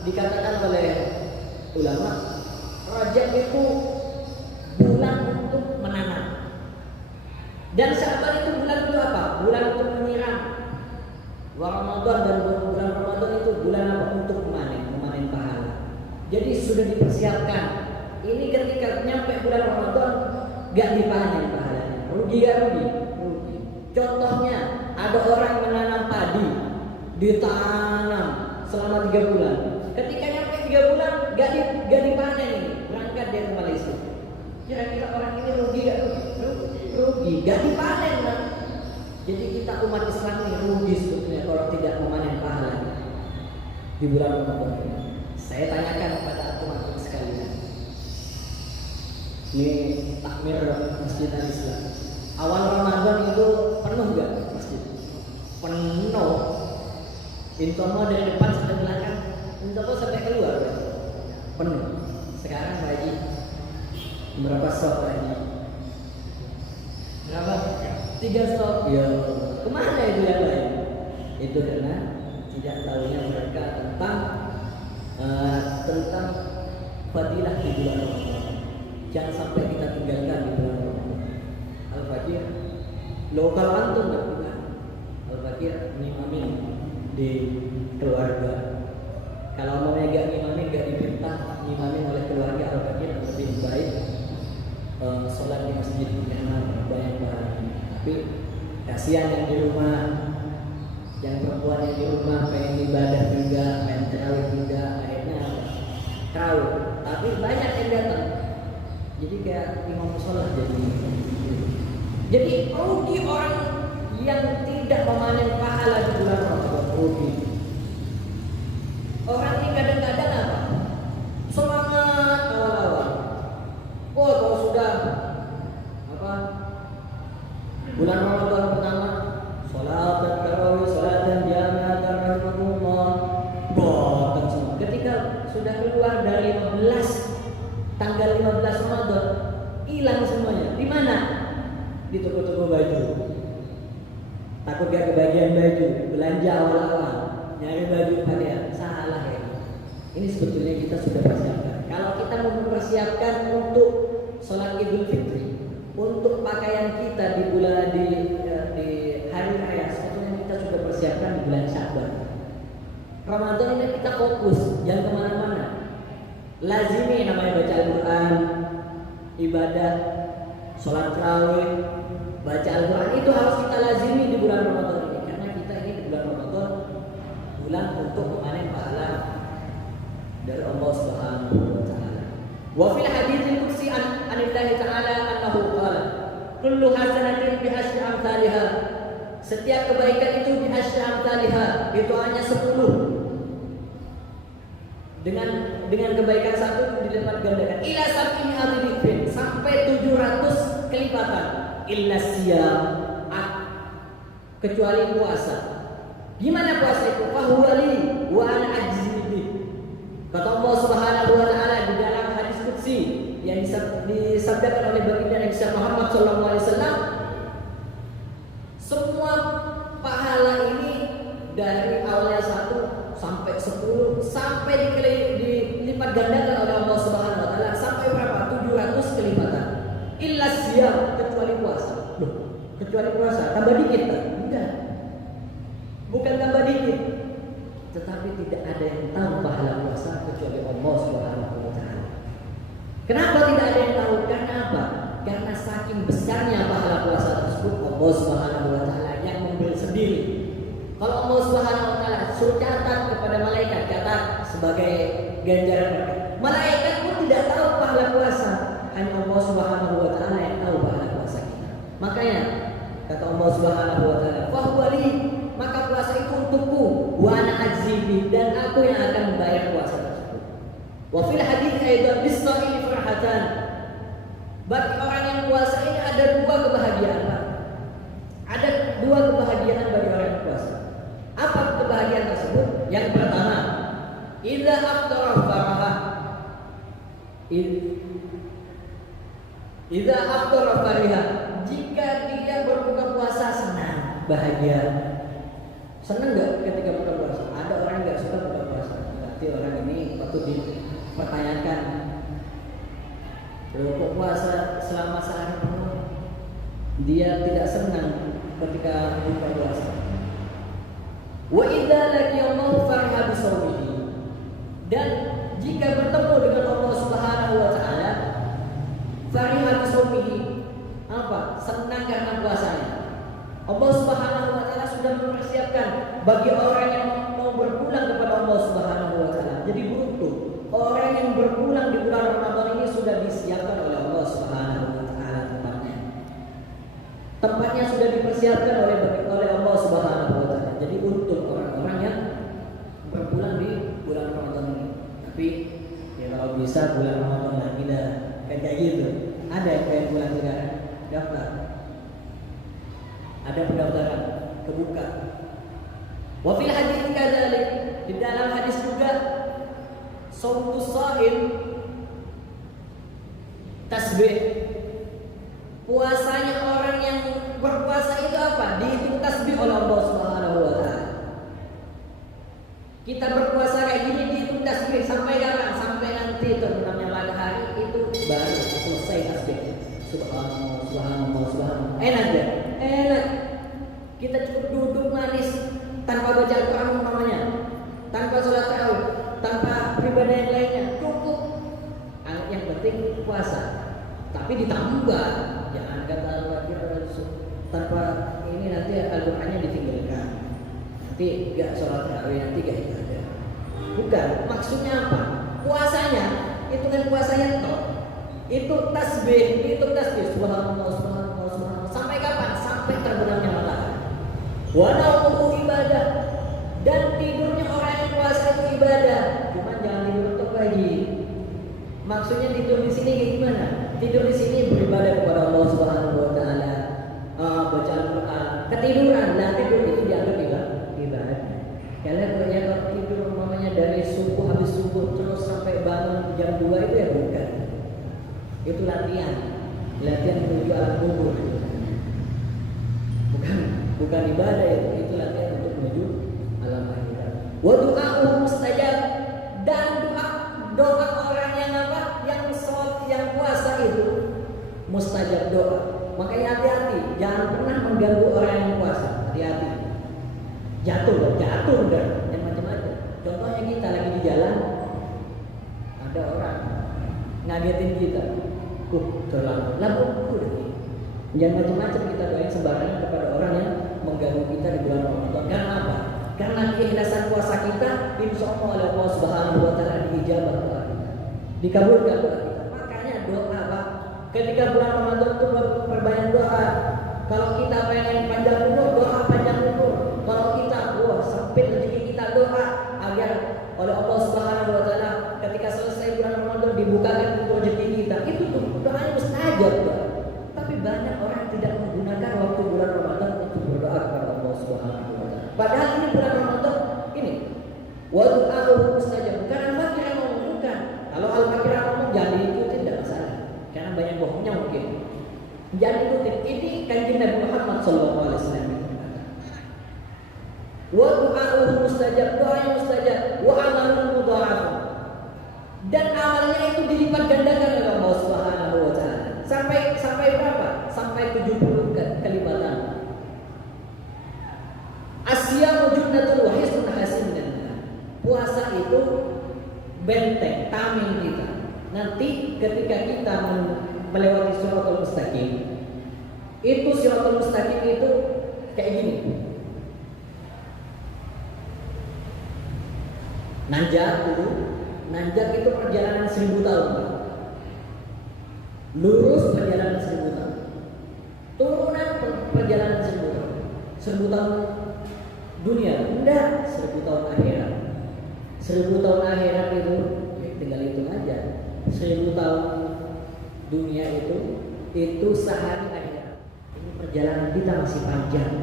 dikatakan oleh ulama, Rajab itu bulan untuk menanam. Dan Sya'ban itu bulan untuk apa? Bulan untuk menyiram. Wa Ramadan, dan bulan Ramadan itu bulan apa? Untuk memanen pahala. Jadi sudah dipersiapkan. Ini ketika nyampe bulan Ramadan gak dipanen pahalanya. Rugi gak rugi? Rugi. Contohnya ada orang menanam padi, ditanam selama 3 bulan. Ketika nyampe 3 bulan gak dipanen ini, berangkat dia ke Malaysia. Kira-kira orang ini rugi gak rugi? Rugi, gak dipanen kan? Jadi kita umat Islam ini rugi sebetulnya kalau tidak memanen pahala di bulan Ramadan. Saya tanyakan kepada teman-teman sekalian. Ini takmir Masjid Al-Islam. Awal Ramadan itu penuh gak masjid? Penuh. Intomo dari depan sampai belakang, intomo sampai keluar. Penuh. Sekarang lagi berapa stop lagi? Berapa? 3 stop. Ya, kemana itu yang lain? Itu karena tidak tahunya mereka tentang fadilah di bulan Ramadan. Jangan sampai kita tinggalkan di bulan Ramadan. Al-Fakir, lokal antum nggak bukan? Al-Fakir ngimamin di keluarga. Kalau mau gak ngimamin, gak diperintah ngimamin oleh keluarga, Al-Fakir lebih baik sholat di masjid karena banyak pahala. Tapi kasihan yang di rumah, yang perempuan yang di rumah pengen ibadah juga, pengen terawih juga, akhirnya tahu. Tapi banyak yang datang. Jadi kayak imam sholat jadi rugi orang yang tidak memanen pahala di bulan Ramadan, rugi. Orang ini kadang-kadang apa? Semangat awal-awal. Oh, kalau sudah apa? Bulan Ramadan pertama, sholat dan tarawih, sholat dan jamaah dan rahmatullah, botak semua. Ketika sudah keluar dari tanggal 15 Ramadan, hilang semuanya. Di mana? Di toko-toko baju. Takut gak kebagian baju, belanja awal-awal, nyari baju pakaian. Salah ya. Ini sebetulnya kita sudah persiapkan. Kalau kita mau mempersiapkan untuk sholat Idul Fitri, untuk pakaian kita di bulan di hari raya, sebetulnya kita sudah persiapkan di bulan Sya'ban. Ramadan ini kita fokus, jangan kemana-mana. Lazimi namanya baca Al-Quran, ibadah, sholat tarawih, baca Al-Quran itu harus kita lazimi di bulan Ramadan ini. Karena kita ini di bulan Ramadan, bulan untuk memanen pahala dari Allah Subhanahu wa taala. Wa fil haditsil qudsi anillahi ta'ala annahu qala, kullu hasanatin bi asyri amsalha. Setiap kebaikan itu bi asyri amsalha, itu hanya 10. Dengan kebaikan 1 dilipat gandakan ila sab'ini adhifin, sampai 700 kelipatan. Illa siyam, kecuali puasa. Gimana puasa itu? Fahuwa li wa ana ajzi bih. Kata Allah Subhanahu wa taala di dalam hadis qudsi yang disabdakan oleh baginda Nabi Muhammad sallallahu alaihi wasallam, semua pahala ini dari awalnya 1 sampai 10, sampai dilipat gandakan oleh Allah Subhanahu wa taala sampai berapa? 700 kelipatan. Illa siyam, kecuali puasa. Loh, kecuali puasa tambah dikit kan? Enggak. Bukan tambah dikit. Tetapi tidak ada yang tahu pahala puasa kecuali Allah Subhanahu wa taala. Kenapa tidak ada yang tahu? Karena apa? Karena saking besarnya pahala puasa tersebut, Allah Subhanahu wa taala yang memberi sendiri. Kalau Allah Subhanahu wa taala suruh catat kepada malaikat, catat sebagai ganjaran mereka. Malaikat pun tidak tahu pahala puasa, hanya Allah Subhanahu wa taala yang tahu pahala puasa kita. Makanya kata Allah Subhanahu wa taala, "Fa huwa li", maka puasa itu untukku, wa ana ajzibi, dan aku yang akan membayar puasa tersebut. Wa fil hadits aidan bis-shaimi farhatan. Bagi orang yang puasa ini ada dua kebahagiaan. Ada dua kebahagiaan bagi orang yang puasa. Apa kebahagiaan tersebut? Yang pertama, idza aftara faraha. Idza aftara fariha. Jika dia berbuka puasa senang, bahagia. Senang enggak ketika buka puasa? Ada orang yang enggak suka buka puasa. Berarti orang ini patut dipertanyakan. Berbuka puasa selama sehari penuh, dia tidak senang ketika buka puasa. Wa idza laqiyahu fariha bisawmihi. Dan jika bertemu dengan Allah Subhanahu wa taala, fariha bisawmihi. Apa? Senang karena puasanya. Allah Subhanahu wa taala sudah mempersiapkan bagi orang yang mau berpulang kepada Allah Subhanahu wa taala. Jadi beruntung orang yang berpulang di bulan Ramadan ini sudah disiapkan oleh Allah Subhanahu wa taala tempatnya. Tempatnya sudah dipersiapkan oleh Allah Subhanahu wa taala. Jadi untuk orang-orang yang berpulang di bulan Ramadan ini. Tapi ya kalau bisa bulan Ramadan lagi dah, kan kayak gitu. Ada yang pengen pulang sekarang, daftar. Ada pendaftaran, kebuka. Wa fil hadits kadzalik, di dalam hadis juga shaumtus shaim, tasbih. Puasanya orang yang berpuasa itu apa? Dihitung tasbih oleh Allah Subhanahu wa taala. Kita berpuasa kayak gini dihitung tasbih sampai kapan? Sampai nanti terbenamnya matahari itu baru selesai tasbih. Subhanallah, subhanallah, subhanallah. Enak deh, enak. Kita cukup duduk manis tanpa baca Al-Quran umpamanya, tanpa sholat tarawih, tanpa beribadah yang lainnya, cukup. Yang penting puasa. Tapi ditambah, jangan kata tanpa ini nanti Al-Qurannya ditinggalkan. Nanti gak sholat tarawih, nanti gak ibadah. Bukan, maksudnya apa? Puasanya itu kan puasanya toh. Itu tasbih, subhanallah, subhanallah, subhanallah. Sampai kapan? Sampai terbenamnya matahari. Wa naumuhu ibadah. Dan tidurnya orang yang puasa itu ibadah. Cuman jangan tidur untuk pagi. Maksudnya tidur di sini kayak gimana? Tidur di sini beribadah kepada Allah Subhanahu wa taala. Baca Al-Qur'an. Ketiduran, nah tidur itu dianggap ibadah. Kalian kalau tidur umpamanya dari subuh, habis subuh terus sampai bangun jam 2 itu ya bukan. Itu latihan menuju alam kubur. Bukan ibadah itu latihan untuk menuju alam akhirat. Wa du'a'uhu mustajab, dan doa orang yang apa? Yang puasa itu mustajab doa. Makanya hati-hati, jangan pernah mengganggu orang yang puasa. Hati-hati. Jatuh udah, yang macam-macam. Contohnya kita lagi di jalan, ada orang ngagetin kita. Terlambat. Udah. Jangan macam-macam kita doain sembarangan kepada orang yang mengganggu kita di bulan Ramadan. Karena apa? Karena keikhlasan puasa kita, insya Allah oleh Allah Subhanahu wa taala diijabah doa kita, dikabulkan doa kita. Makanya doa Pak, ketika bulan Ramadan itu perbanyak doa. Kalau kita pengen panjang umur, doa panjang umur. Kalau kita sempit rezeki kita, doa agar oleh Allah Subhanahu wa taala ketika selesai bulan Ramadan dibukakan rezeki kita. Itu tuh doanya mustajab. Tapi banyak orang tidak menggunakan waktu bulan Ramadan untuk berdoa kepada Allah Subhanahu wa taala. Padahal ini bulan Ramadan ini wa du'a'uhu mustajab. Bukan Al-Fakir yang ngomong, bukan. Kalau Al-Fakir yang ngomong jangan diikutin, tidak masalah. Karena banyak bohongnya mungkin. Jangan ikutin. Ini kanjeng Nabi Muhammad sallallahu alaihi wasallam. Wa du'a'uhu mustajab. mustajab, doanya mustajab, wa amalun mudha'af. Dan amalnya itu dilipat gandakan oleh Allah Subhanahu wa taala. Sampai berapa? Sampai 70 kelipatan. Asyamu junnatul wa hisnun hasinun. Puasa itu benteng, tameng kita. Nanti ketika kita melewati Shiratal Mustaqim, itu Shiratal Mustaqim itu kayak gini. Nanjak itu perjalanan 1000 tahun. Lurus perjalanan 1000 tahun. Turunan perjalanan 1000 tahun. 1000 tahun dunia, enggak, 1000 tahun akhirat. 1000 tahun akhirat itu tinggal hitung aja. 1000 tahun dunia itu sehari akhirat. Ini perjalanan kita masih panjang.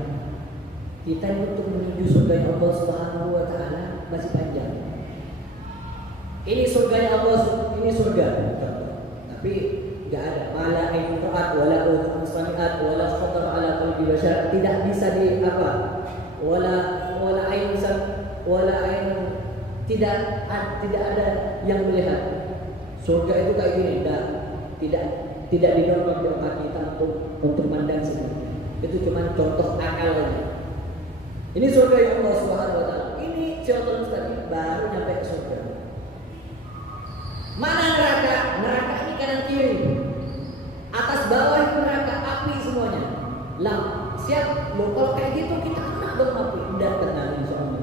Kita untuk menuju surga Allah Subhanahu wa taala masih panjang. Ini surga Allah, ini surga. Tapi enggak ada wala ain ra'at wala udhun sami'at wala khatara ala qalbi bashar, tidak bisa di apa? Wala ain tidak ada yang melihat. Surga itu kayak gini, tidak didorong di otak kita untuk memandang sebenarnya. Itu cuma contoh akal aja. Ini surga yang Allah Subhanahu wa taala. Ini Shiratal Mustaqim baru nyampe ke surga. Mana neraka? Neraka ini kanan kiri. Atas bawah itu neraka, api semuanya. Lah, siap. Loh, kalau kayak gitu kita kena dong api. Udah tenang insyaallah.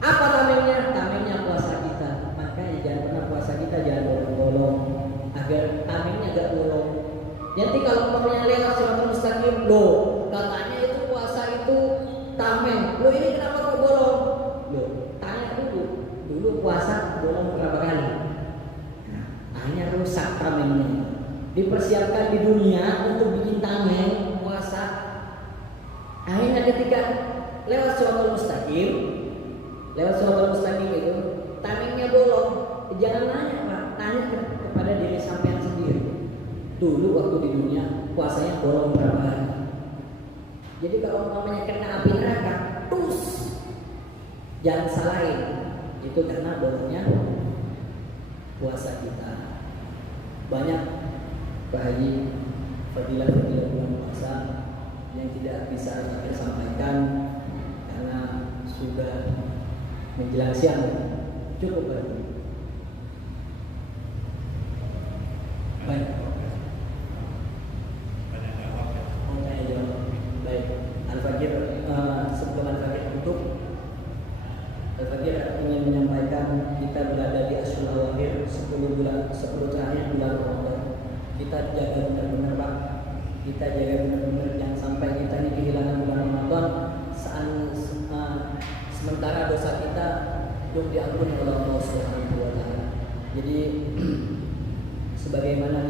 Apa tamengnya? Tamengnya puasa kita. Makanya jangan pernah puasa kita jangan bolong-bolong agar tamengnya gak bolong. Nanti kalau umpamanya lewat Shiratal Mustaqim, loh, katanya itu puasa itu tameng. Loh, ini kenapa kok bolong? Loh, tanya dulu puasa bolong berapa kali? Hanya rusak tamengnya. Dipersiapkan di dunia untuk bikin tameng puasa. Akhirnya ketika lewat Shiratal Mustaqim itu tamengnya bolong. Jangan nanya Pak, tanya kepada diri sampean sendiri. Dulu waktu di dunia puasanya bolong berapa hari? Jadi kalau umpamanya kena api neraka, jangan salahin. Itu karena bolongnya puasa kita. Banyak Pak Haji fadilah-fadilah bulan puasa yang tidak bisa kita sampaikan karena sudah menjelang siang. Cukup berarti. Baik. Baik. Al-Fajr sebelum Al-Fajr tutup, Al-Fajr ingin menyampaikan kita berada di Ashhurul Awakhir 10 terakhir bulan Ramadan. Kita jaga benar-benar Pak. Kita jaga benar-benar jangan sampai kita ini kehilangan bulan Ramadan sementara dosa kita belum diampuni oleh Allah Subhanahu wa taala. Jadi sebagaimana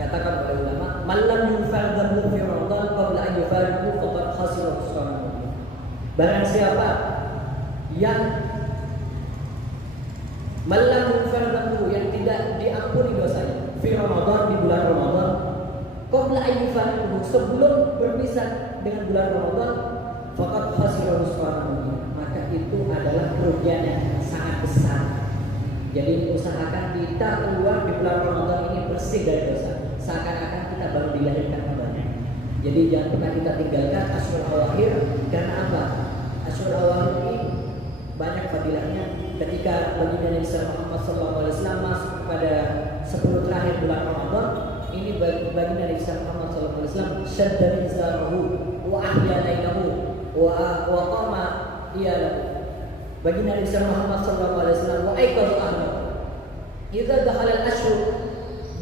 katakan oleh ulama, "Man lam yufar dhanbu fi Ramadan qabla an yufariqu faqad khasira khusranan." Barang siapa yang malam mufardhu yang tidak diampuni dosanya fi Ramadan, di bulan Ramadan, qabla ayyufariqu, sebelum berpisah dengan bulan Ramadan, faqad khasira khusranan, maka itu adalah kerugian yang sangat besar. Jadi usahakan kita keluar di bulan Ramadan ini bersih dari dosa, seakan-akan kita baru dilahirkan kembali. Jadi jangan pernah kita tinggalkan Ashhurul Awakhir. Karena apa? Ashhurul Awakhir ini banyak fadilahnya. Ketika baginda Nabi Muhammad SAW masuk pada 10 terakhir bulan Ramadan, ini baginda Nabi Muhammad SAW syadda izarahu wa ahya lailahu wa qama iyalahu. Baginda Nabi Muhammad SAW wa aiqadha ahlahu. Idza dakhala al-ashhur,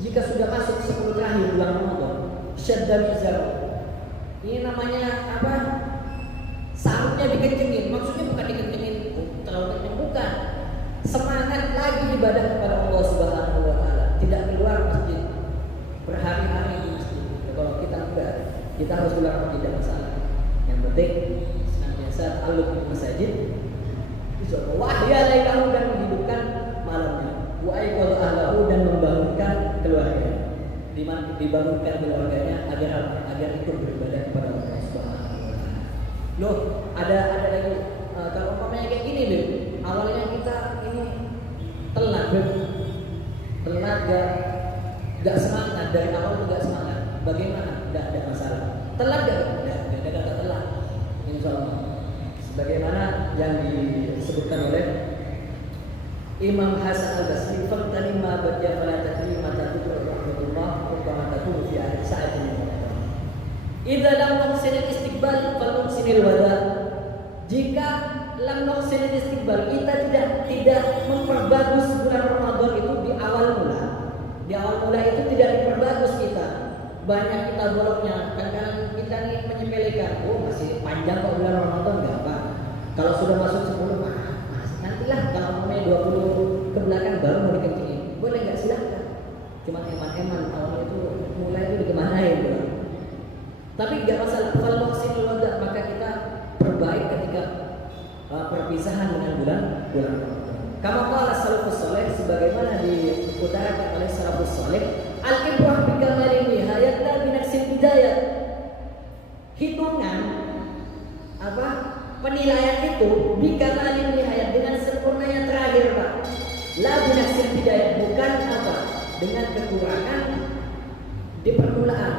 jika sudah masuk 10 terakhir bulan Ramadan, syadda izarahu. Ini namanya apa? Sarungnya dikencengin. Maksudnya bukan dikencengin terlalu kenceng, bukan. Semangat lagi ibadah kepada Allah Subhanahu wa taala. Tidak keluar masjid berhari-hari di masjid. Kalau kita enggak, kita harus keluar tidak masalah. Yang penting senantiasa aluk di masjid. Wahya lailahu, dan menghidupkan malamnya. Wa aiqadha ahlahu, dan membangunkan keluarganya. Dibangunkan keluarganya agar ikut beribadah kepada Allah Subhanahu wa taala. Loh, ada lagi kalau umpamanya kayak gini Beb, awalnya kita ini telat Beb, telat gak semangat dari awal tuh gak semangat. Bagaimana? Gak ada masalah. Telat gak? Gak telat. Insya Allah. Sebagaimana yang disebutkan oleh Imam Hasan Al-Basri, "Faqtani ma baqiya fala tadri mata tudra rahmatullah rubbama takunu fi akhir sa'atin min ramadan. Idza lam nuhsin al-istiqbal fal nuhsin al-wada." Jika lam nuhsin al-istiqbal, kita tidak memperbagus bulan Ramadan itu di awal mula. Di awal mula itu tidak diperbagus kita. Banyak kita bolongnya. Kadang-kadang kita nih menyepelekan, oh masih panjang kok bulan Ramadan, enggak apa. Kalau sudah masuk 10 nantilah kalau mulai 20 ke belakang baru mau dikencingin. Boleh nggak? Silakan. Cuma eman-eman awalnya itu mulai itu dikemanain bro. Tapi nggak masalah. Kalau sinul wada maka kita perbaik ketika perpisahan dengan bulan Ramadan. Kama qala salafus saleh, sebagaimana diutarakan oleh salafus saleh, al-ibrah bi kamalin nihayat la bi nafsil bidayah. Hitungan penilaian itu bikamalin nihayat, dengan sempurnanya terakhir Pak. La binaksil bidayah, bukan dengan kekurangan di permulaan.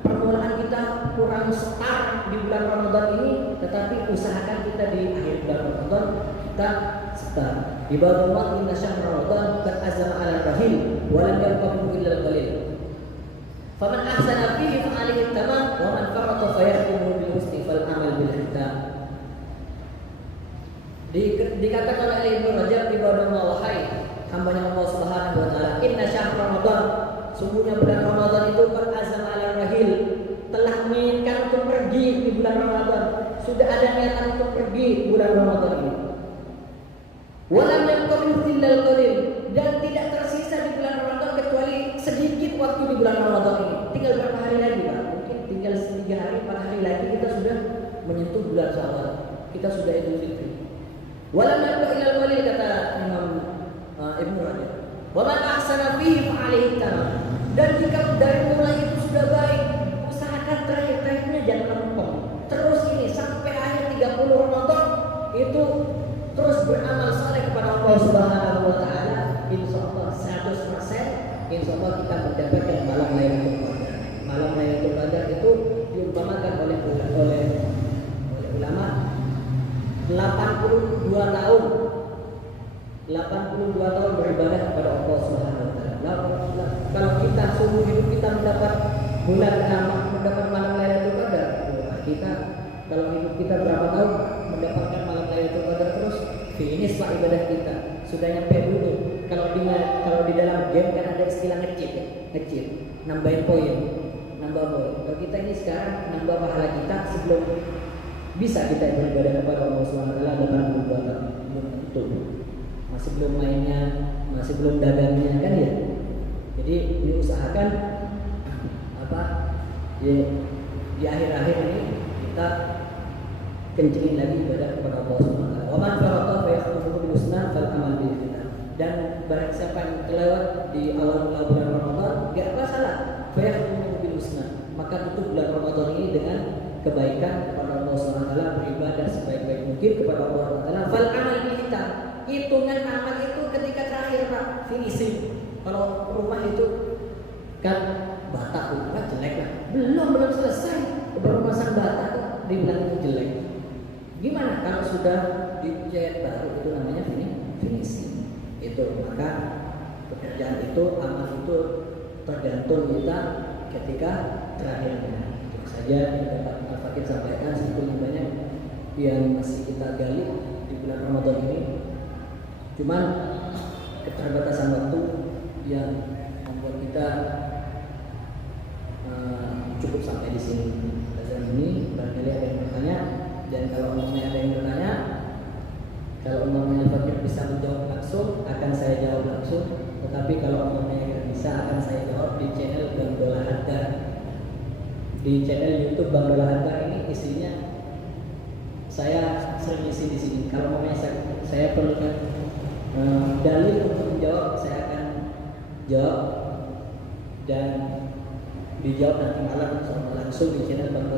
Permulaan kita kurang start di bulan Ramadan ini, tetapi usahakan kita di akhir bulan Ramadan kita start. Ibadallah inna syahr Ramadan qad azama 'ala rahil wa lam yabqa minhu illa al-qalil. Faman ahsana fihi fa 'alaihi tamam wa man farata fa yakhtimu bil husni fal amal bil khitam. Dikatakan oleh Ibnu Rajab, ibadallah wahai hambanya Allah Subhanahu wa taala, inna syahr Ramadan, sungguhnya bulan Ramadan itu qad azama 'ala rahil, telah menginginkan untuk pergi di bulan Ramadan. Sudah ada niatan untuk pergi bulan Ramadan ini. Walam yabqa minhu illa al-qalil, dan tidak tersisa di bulan Ramadan kecuali sedikit waktu di bulan Ramadan ini. Tinggal berapa hari lagi Pak? Mungkin tinggal 3 hari, 4 hari lagi kita sudah menyentuh bulan Syawal. Kita sudah Idul Fitri. Walam yabqa illa al-qalil, kata Imam Ibnu Rajab. Wa man ahsana fihi fa 'alaihi tamam. Dan jika dari mulai itu sudah baik, usahakan terakhir-terakhirnya jangan lempeng. Terus ini sampai akhir 30 Ramadan itu terus beramal saleh kepada Allah Subhanahu wa taala, insyaallah 100% insyaallah kita mendapatkan malam Lailatul Qadar. Malam Lailatul Qadar itu diumpamakan oleh ulama 82 tahun. 82 tahun beribadah kepada Allah Subhanahu wa taala. Kalau kita seumur hidup kita mendapat mendapat malam Lailatul Qadar, kita kalau hidup kita berapa tahun mendapatkan malam Lailatul Qadar terus, finish Pak ibadah kita. Sudah nyampe dulu. Kalau di dalam game kan ada istilah nge-cheat, nambahin poin, nambah poin. Kalau kita ini sekarang nambah pahala kita sebelum bisa kita beribadah kepada Allah Subhanahu wa taala 82 tahun. Belum tentu. Masih belum mainnya, masih belum dagangnya kan ya. Jadi diusahakan di akhir-akhir ini kita kencengin lagi ibadah kepada Allah Subhanahu wa taala. Wa man farata fa yakhudhu bil husna fal amal bil khitam. Dan barang siapa yang kelewat di awal bulan Ramadan, enggak masalah. Fa yakhudhu bil husna. Maka tutup bulan Ramadan ini dengan kebaikan kepada Allah Subhanahu wa taala, beribadah sebaik-baik mungkin kepada Allah Subhanahu wa taala. Fal amal bil khitam. Hitungan amal itu ketika terakhir Pak, finishing. Kalau rumah itu kan bata rumah jelek lah. Belum selesai baru masang bata dibilang itu jelek. Gimana kalau sudah dicat baru, itu namanya finishing. Itu maka pekerjaan itu, amal itu tergantung kita ketika terakhirnya. Itu saja yang dapat Al-Fakir sampaikan. Sebetulnya banyak yang masih kita gali di bulan Ramadan ini. Cuman keterbatasan waktu yang membuat kita cukup sampai di sini. Pelajaran ini barangkali ada yang bertanya, dan kalau umpamanya ada yang bertanya, kalau umpamanya Fakir bisa menjawab langsung, akan saya jawab langsung. Tetapi kalau umpamanya tidak bisa, akan saya jawab di channel Bang Dola Hadar. Di channel YouTube Bang Dola Hadar ini isinya saya sering isi di sini. Kalau umpamanya saya perlukan dalil untuk menjawab, saya akan jawab dan dijawab nanti malam langsung di channel Bang